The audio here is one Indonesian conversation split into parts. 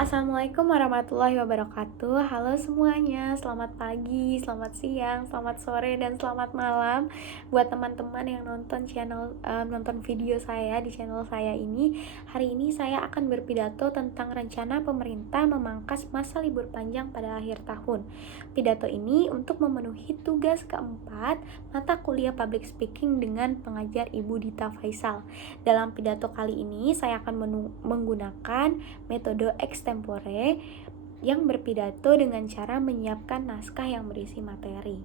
Assalamualaikum warahmatullahi wabarakatuh. Halo semuanya, selamat pagi, selamat siang, selamat sore, dan selamat malam buat teman-teman yang nonton video saya di channel saya ini. Hari ini saya akan berpidato tentang rencana pemerintah memangkas masa libur panjang pada akhir tahun. Pidato ini untuk memenuhi tugas keempat mata kuliah public speaking dengan pengajar Ibu Dita Faisal. Dalam pidato kali ini saya akan menggunakan metode extempore yang berpidato dengan cara menyiapkan naskah yang berisi materi.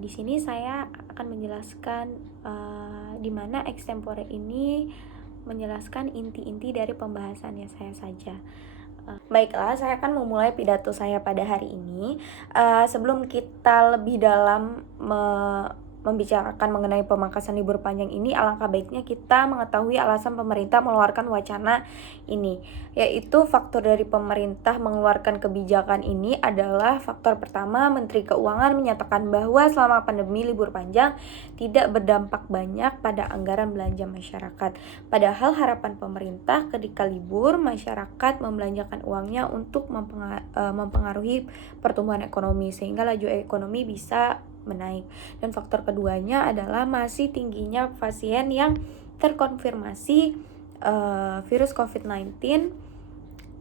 Di sini saya akan menjelaskan di mana extempore ini menjelaskan inti-inti dari pembahasannya saya saja. Baiklah, saya akan memulai pidato saya pada hari ini. Sebelum kita lebih dalam membicarakan mengenai pemangkasan libur panjang ini, alangkah baiknya kita mengetahui alasan pemerintah mengeluarkan wacana ini, yaitu faktor dari pemerintah mengeluarkan kebijakan ini adalah faktor pertama, Menteri Keuangan menyatakan bahwa selama pandemi libur panjang tidak berdampak banyak pada anggaran belanja masyarakat. Padahal harapan pemerintah ketika libur, masyarakat membelanjakan uangnya untuk mempengaruhi pertumbuhan ekonomi sehingga laju ekonomi bisa menaik. Dan faktor keduanya adalah masih tingginya pasien yang terkonfirmasi virus COVID-19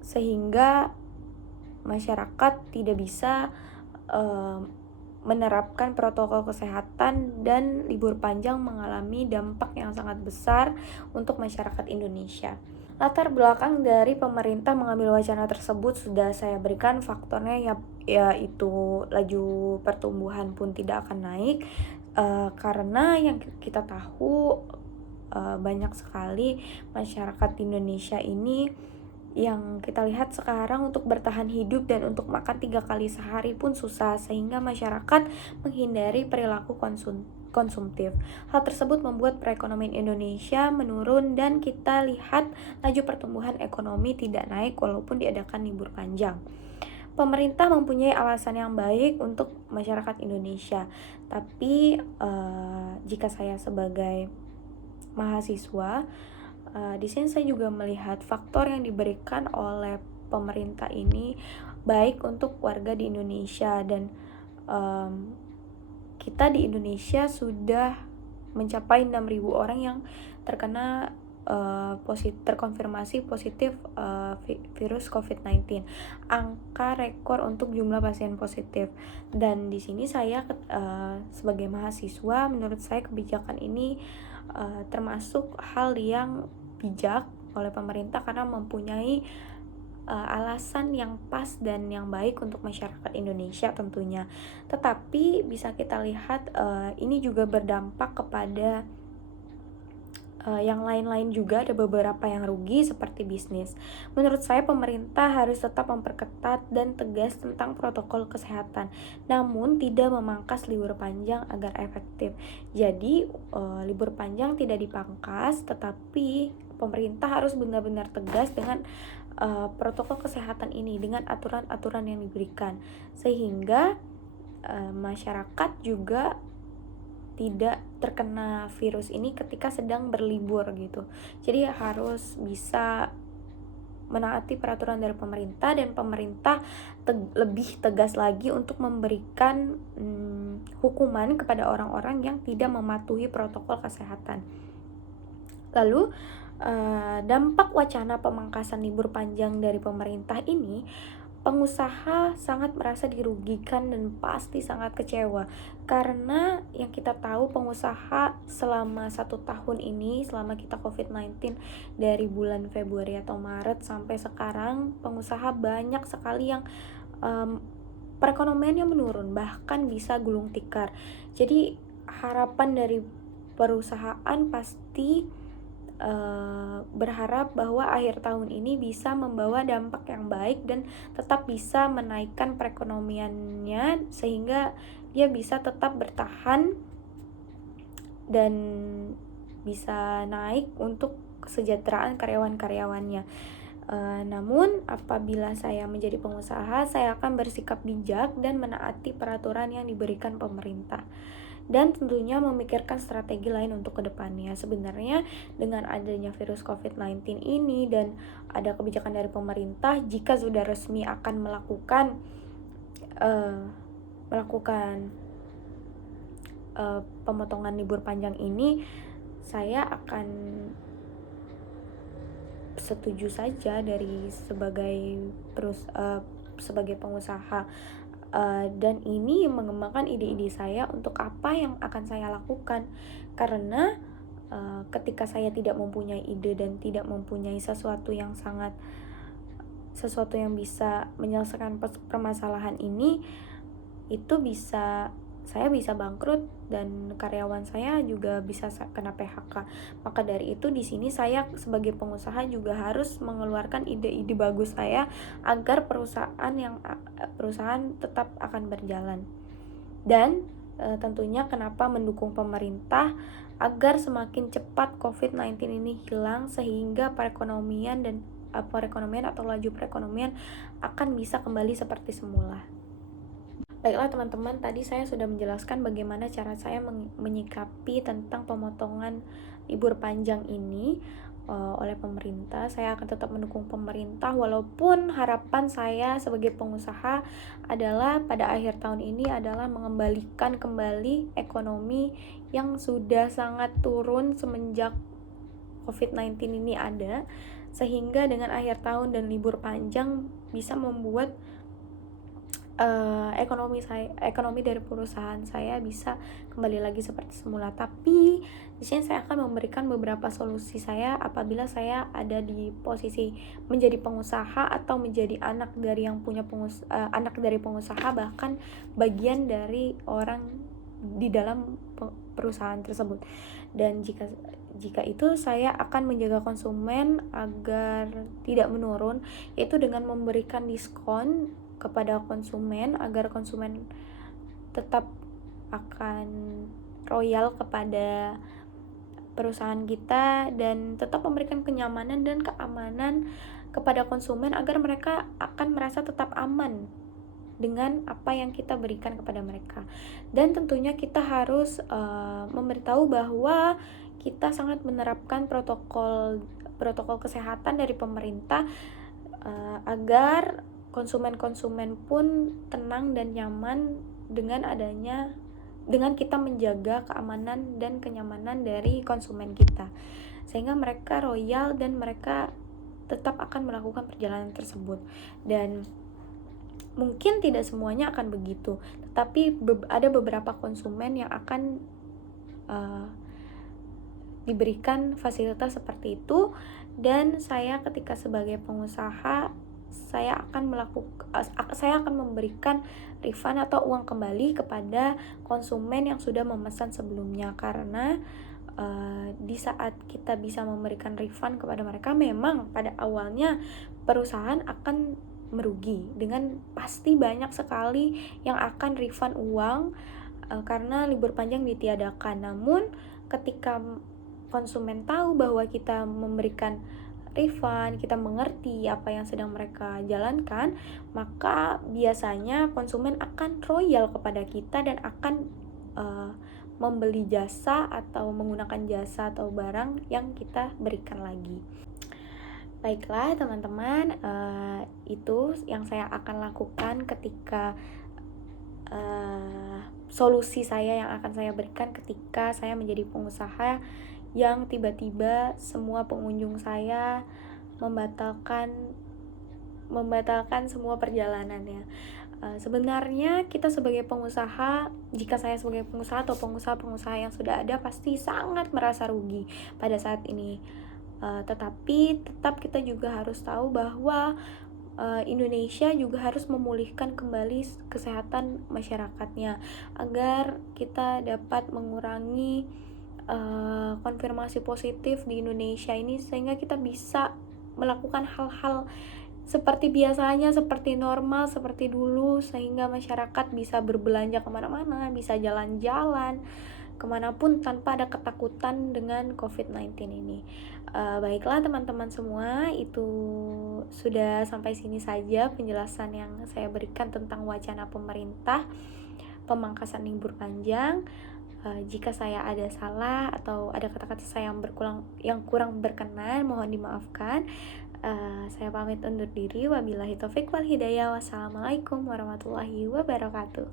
sehingga masyarakat tidak bisa menerapkan protokol kesehatan dan libur panjang mengalami dampak yang sangat besar untuk masyarakat Indonesia. Latar belakang dari pemerintah mengambil wacana tersebut sudah saya berikan, faktornya yaitu laju pertumbuhan pun tidak akan naik karena yang kita tahu banyak sekali masyarakat Indonesia ini yang kita lihat sekarang untuk bertahan hidup dan untuk makan 3 kali sehari pun susah, sehingga masyarakat menghindari perilaku konsumtif. Hal tersebut membuat perekonomian Indonesia menurun dan kita lihat laju pertumbuhan ekonomi tidak naik walaupun diadakan libur panjang. Pemerintah mempunyai alasan yang baik untuk masyarakat Indonesia, tapi jika saya sebagai mahasiswa, di sini saya juga melihat faktor yang diberikan oleh pemerintah ini baik untuk warga di Indonesia, dan kita di Indonesia sudah mencapai 6.000 orang yang terkena terkonfirmasi positif virus COVID-19, angka rekor untuk jumlah pasien positif. Dan di sini saya sebagai mahasiswa, menurut saya kebijakan ini termasuk hal yang bijak oleh pemerintah karena mempunyai alasan yang pas dan yang baik untuk masyarakat Indonesia tentunya. Tetapi bisa kita lihat ini juga berdampak kepada yang lain-lain juga, ada beberapa yang rugi seperti bisnis. Menurut saya pemerintah harus tetap memperketat dan tegas tentang protokol kesehatan, namun tidak memangkas libur panjang agar efektif. Jadi libur panjang tidak dipangkas, tetapi pemerintah harus benar-benar tegas dengan protokol kesehatan ini, dengan aturan-aturan yang diberikan, sehingga masyarakat juga tidak terkena virus ini ketika sedang berlibur gitu. Jadi harus bisa menaati peraturan dari pemerintah, dan pemerintah lebih tegas lagi untuk memberikan hukuman kepada orang-orang yang tidak mematuhi protokol kesehatan. Lalu dampak wacana pemangkasan libur panjang dari pemerintah ini, pengusaha sangat merasa dirugikan dan pasti sangat kecewa, karena yang kita tahu pengusaha selama 1 tahun ini, selama kita COVID-19 dari bulan Februari atau Maret sampai sekarang, pengusaha banyak sekali yang perekonomiannya menurun, bahkan bisa gulung tikar. Jadi harapan dari perusahaan pasti berharap bahwa akhir tahun ini bisa membawa dampak yang baik dan tetap bisa menaikkan perekonomiannya sehingga dia bisa tetap bertahan dan bisa naik untuk kesejahteraan karyawan-karyawannya. Namun apabila saya menjadi pengusaha, saya akan bersikap bijak dan menaati peraturan yang diberikan pemerintah. dan tentunya memikirkan strategi lain untuk kedepannya. Sebenarnya dengan adanya virus COVID-19 ini dan ada kebijakan dari pemerintah, jika sudah resmi akan melakukan pemotongan libur panjang ini, saya akan setuju saja dari sebagai pengusaha, dan ini mengembangkan ide-ide saya untuk apa yang akan saya lakukan, karena ketika saya tidak mempunyai ide dan tidak mempunyai sesuatu yang bisa menyelesaikan permasalahan ini, itu saya bisa bangkrut dan karyawan saya juga bisa kena PHK. Maka dari itu di sini saya sebagai pengusaha juga harus mengeluarkan ide-ide bagus saya agar perusahaan tetap akan berjalan. Dan tentunya kenapa mendukung pemerintah agar semakin cepat COVID-19 ini hilang, sehingga perekonomian atau laju perekonomian akan bisa kembali seperti semula. Baiklah teman-teman, tadi saya sudah menjelaskan bagaimana cara saya menyikapi tentang pemotongan libur panjang ini oleh pemerintah. Saya akan tetap mendukung pemerintah, walaupun harapan saya sebagai pengusaha adalah pada akhir tahun ini adalah mengembalikan kembali ekonomi yang sudah sangat turun semenjak COVID-19 ini ada, sehingga dengan akhir tahun dan libur panjang bisa membuat ekonomi dari perusahaan saya bisa kembali lagi seperti semula. Tapi di sini saya akan memberikan beberapa solusi saya apabila saya ada di posisi menjadi pengusaha atau menjadi anak dari pengusaha, bahkan bagian dari orang di dalam perusahaan tersebut. Dan jika itu saya akan menjaga konsumen agar tidak menurun, yaitu dengan memberikan diskon kepada konsumen agar konsumen tetap akan loyal kepada perusahaan kita dan tetap memberikan kenyamanan dan keamanan kepada konsumen agar mereka akan merasa tetap aman dengan apa yang kita berikan kepada mereka. Dan tentunya kita harus memberitahu bahwa kita sangat menerapkan protokol kesehatan dari pemerintah agar konsumen pun tenang dan nyaman dengan kita menjaga keamanan dan kenyamanan dari konsumen kita, sehingga mereka loyal dan mereka tetap akan melakukan perjalanan tersebut. Dan mungkin tidak semuanya akan begitu, tetapi ada beberapa konsumen yang akan diberikan fasilitas seperti itu. Dan saya ketika sebagai pengusaha, saya akan memberikan refund atau uang kembali kepada konsumen yang sudah memesan sebelumnya, karena di saat kita bisa memberikan refund kepada mereka, memang pada awalnya perusahaan akan merugi dengan pasti banyak sekali yang akan refund uang karena libur panjang ditiadakan. Namun ketika konsumen tahu bahwa kita memberikan refund, kita mengerti apa yang sedang mereka jalankan, maka biasanya konsumen akan loyal kepada kita dan akan membeli jasa atau menggunakan jasa atau barang yang kita berikan lagi. Baiklah teman-teman, itu yang saya akan lakukan ketika solusi saya yang akan saya berikan ketika saya menjadi pengusaha yang tiba-tiba semua pengunjung saya membatalkan semua perjalanannya. Sebenarnya kita sebagai pengusaha, jika saya sebagai pengusaha atau pengusaha yang sudah ada, pasti sangat merasa rugi pada saat ini. Tetapi tetap kita juga harus tahu bahwa Indonesia juga harus memulihkan kembali kesehatan masyarakatnya agar kita dapat mengurangi konfirmasi positif di Indonesia ini, sehingga kita bisa melakukan hal-hal seperti biasanya, seperti normal, seperti dulu, sehingga masyarakat bisa berbelanja kemana-mana, bisa jalan-jalan kemanapun tanpa ada ketakutan dengan COVID-19 ini. Baiklah teman-teman semua, itu sudah sampai sini saja penjelasan yang saya berikan tentang wacana pemerintah pemangkasan libur panjang. Jika saya ada salah atau ada kata-kata saya yang kurang berkenan, mohon dimaafkan. Saya pamit undur diri. Wabillahi taufik wal hidayah. Wassalamualaikum warahmatullahi wabarakatuh.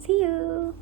See you.